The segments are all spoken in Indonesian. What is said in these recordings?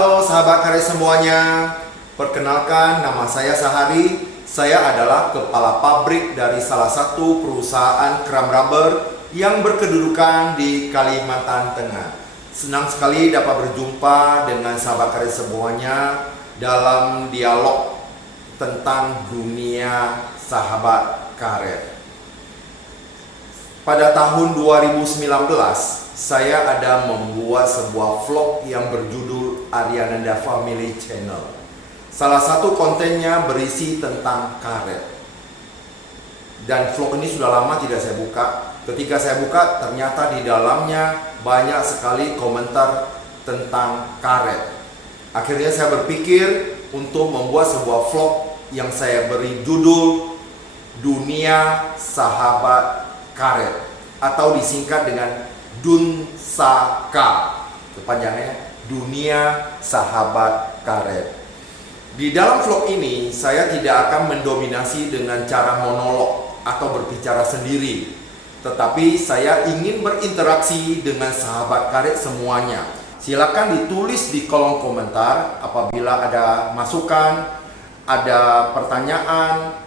Halo sahabat karet semuanya, perkenalkan nama saya Sahari. Saya adalah kepala pabrik dari salah satu perusahaan keram rubber yang berkedudukan di Kalimantan Tengah. Senang sekali dapat berjumpa dengan sahabat karet semuanya dalam dialog tentang dunia sahabat karet. Pada tahun 2019, saya ada membuat sebuah vlog yang berjudul Ariananda Family Channel. Salah satu kontennya berisi tentang karet. Dan vlog ini sudah lama tidak saya buka. Ketika saya buka, ternyata di dalamnya banyak sekali komentar tentang karet. Akhirnya saya berpikir untuk membuat sebuah vlog yang saya beri judul Dunia Sahabat Karet, atau disingkat dengan DUNSAKA, kepanjangannya Dunia Sahabat Karet. Di dalam vlog ini saya tidak akan mendominasi dengan cara monolog atau berbicara sendiri, tetapi saya ingin berinteraksi dengan sahabat karet semuanya. Silakan ditulis di kolom komentar apabila ada masukan, ada pertanyaan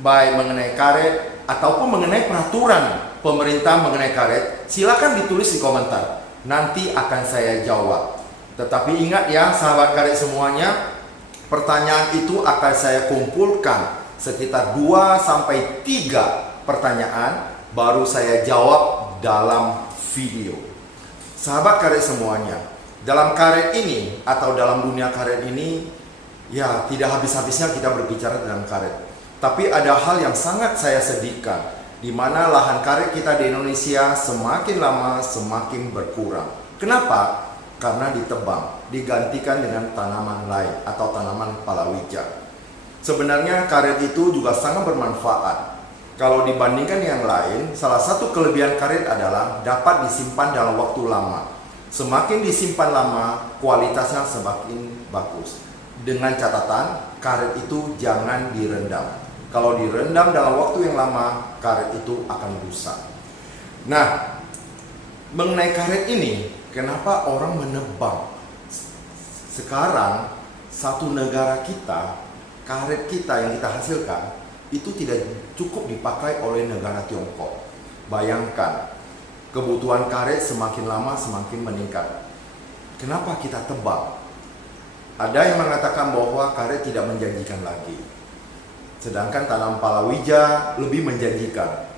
baik mengenai karet ataupun mengenai peraturan pemerintah mengenai karet. Silakan ditulis di komentar, nanti akan saya jawab. Tetapi ingat ya sahabat karet semuanya, pertanyaan itu akan saya kumpulkan sekitar 2-3 pertanyaan, baru saya jawab dalam video. Sahabat karet semuanya, dalam karet ini atau dalam dunia karet ini, ya tidak habis-habisnya kita berbicara tentang karet. Tapi ada hal yang sangat saya sedihkan, di mana lahan karet kita di Indonesia semakin lama semakin berkurang. Kenapa? Karena ditebang, digantikan dengan tanaman lain atau tanaman palawija. Sebenarnya karet itu juga sangat bermanfaat. Kalau dibandingkan yang lain, salah satu kelebihan karet adalah dapat disimpan dalam waktu lama. Semakin disimpan lama, kualitasnya semakin bagus. Dengan catatan, karet itu jangan direndam. Kalau direndam dalam waktu yang lama, karet itu akan rusak. Nah, mengenai karet ini, kenapa orang menebang? Sekarang, satu negara kita, karet kita yang kita hasilkan, itu tidak cukup dipakai oleh negara Tiongkok. Bayangkan, kebutuhan karet semakin lama semakin meningkat. Kenapa kita tebang? Ada yang mengatakan bahwa karet tidak menjanjikan lagi, sedangkan tanam palawija lebih menjanjikan.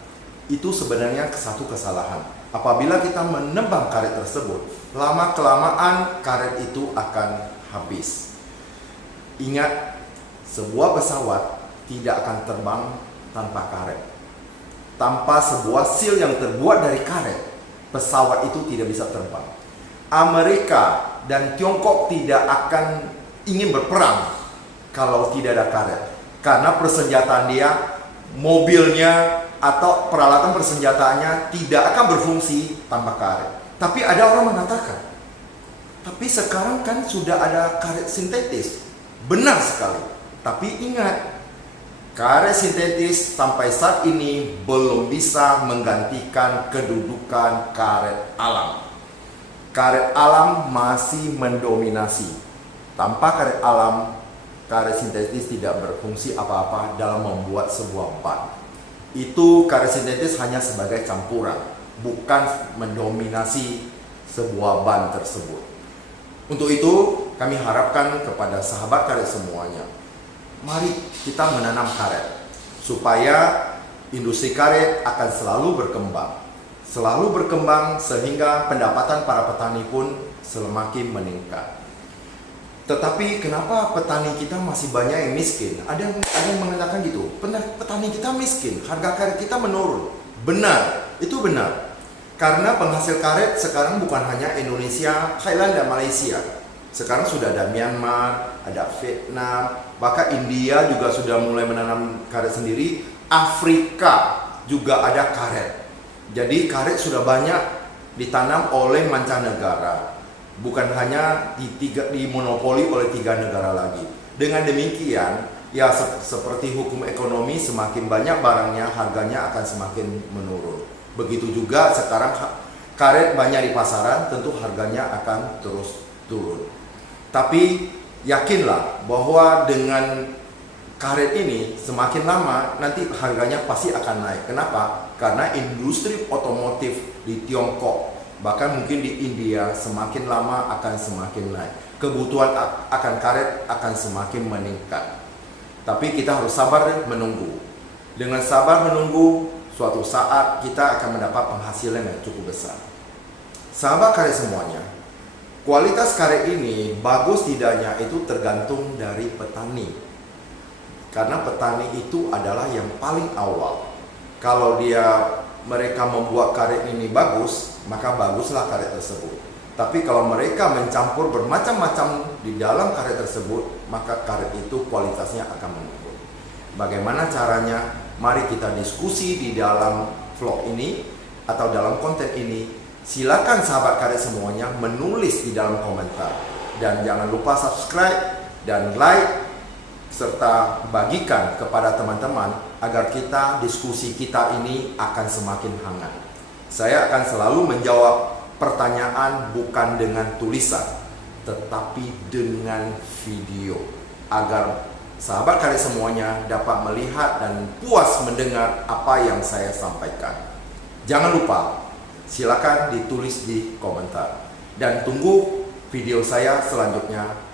Itu sebenarnya satu kesalahan. Apabila kita menebang karet tersebut, lama-kelamaan karet itu akan habis. Ingat, sebuah pesawat tidak akan terbang tanpa karet. Tanpa sebuah seal yang terbuat dari karet, pesawat itu tidak bisa terbang. Amerika dan Tiongkok tidak akan ingin berperang kalau tidak ada karet. Karena persenjataan dia, mobilnya, atau peralatan persenjataannya tidak akan berfungsi tanpa karet. Tapi ada orang mengatakan, tapi sekarang kan sudah ada karet sintetis. Benar sekali. Tapi ingat, karet sintetis sampai saat ini belum bisa menggantikan kedudukan karet alam. Karet alam masih mendominasi. Tanpa karet alam, karet sintetis tidak berfungsi apa-apa dalam membuat sebuah ban. Itu karet sintetis hanya sebagai campuran, bukan mendominasi sebuah ban tersebut. Untuk itu, kami harapkan kepada sahabat karet semuanya, mari kita menanam karet, supaya industri karet akan selalu berkembang sehingga pendapatan para petani pun semakin meningkat. Tetapi kenapa petani kita masih banyak yang miskin? Ada yang mengatakan gitu, petani kita miskin, harga karet kita menurun. Benar, itu benar. Karena penghasil karet sekarang bukan hanya Indonesia, Thailand, dan Malaysia. Sekarang sudah ada Myanmar, ada Vietnam, bahkan India juga sudah mulai menanam karet sendiri. Afrika juga ada karet. Jadi karet sudah banyak ditanam oleh mancanegara. Bukan hanya dimonopoli oleh 3 negara lagi. Dengan demikian, ya seperti hukum ekonomi, semakin banyak barangnya, harganya akan semakin menurun. Begitu juga sekarang karet banyak di pasaran, tentu harganya akan terus turun. Tapi yakinlah bahwa dengan karet ini semakin lama nanti harganya pasti akan naik. Kenapa? Karena industri otomotif di Tiongkok, bahkan mungkin di India, semakin lama akan semakin naik. Kebutuhan akan karet akan semakin meningkat. Tapi kita harus sabar menunggu. Dengan sabar menunggu, suatu saat kita akan mendapat penghasilan yang cukup besar. Sahabat karet semuanya, kualitas karet ini bagus tidaknya itu tergantung dari petani. Karena petani itu adalah yang paling awal. Kalau mereka membuat karet ini bagus, maka baguslah karet tersebut. Tapi kalau mereka mencampur bermacam-macam di dalam karet tersebut, maka karet itu kualitasnya akan menurun. Bagaimana caranya? Mari kita diskusi di dalam vlog ini atau dalam konten ini. Silakan sahabat karet semuanya menulis di dalam komentar. Dan jangan lupa subscribe dan like serta bagikan kepada teman-teman agar diskusi kita ini akan semakin hangat. Saya akan selalu menjawab pertanyaan bukan dengan tulisan, tetapi dengan video, agar sahabat karet semuanya dapat melihat dan puas mendengar apa yang saya sampaikan. Jangan lupa, silakan ditulis di komentar. Dan tunggu video saya selanjutnya.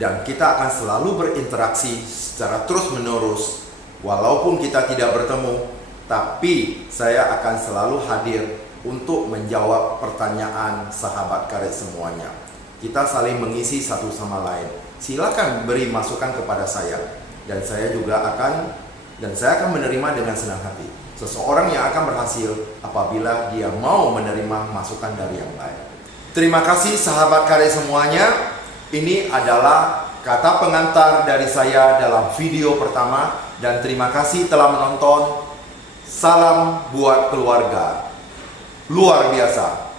Dan kita akan selalu berinteraksi secara terus-menerus. Walaupun kita tidak bertemu, tapi saya akan selalu hadir untuk menjawab pertanyaan sahabat karet semuanya. Kita saling mengisi satu sama lain. Silakan beri masukan kepada saya. Dan saya akan menerima dengan senang hati. Seseorang yang akan berhasil apabila dia mau menerima masukan dari yang lain. Terima kasih sahabat karet semuanya. Ini adalah kata pengantar dari saya dalam video pertama. Dan terima kasih telah menonton. Salam buat keluarga. Luar biasa.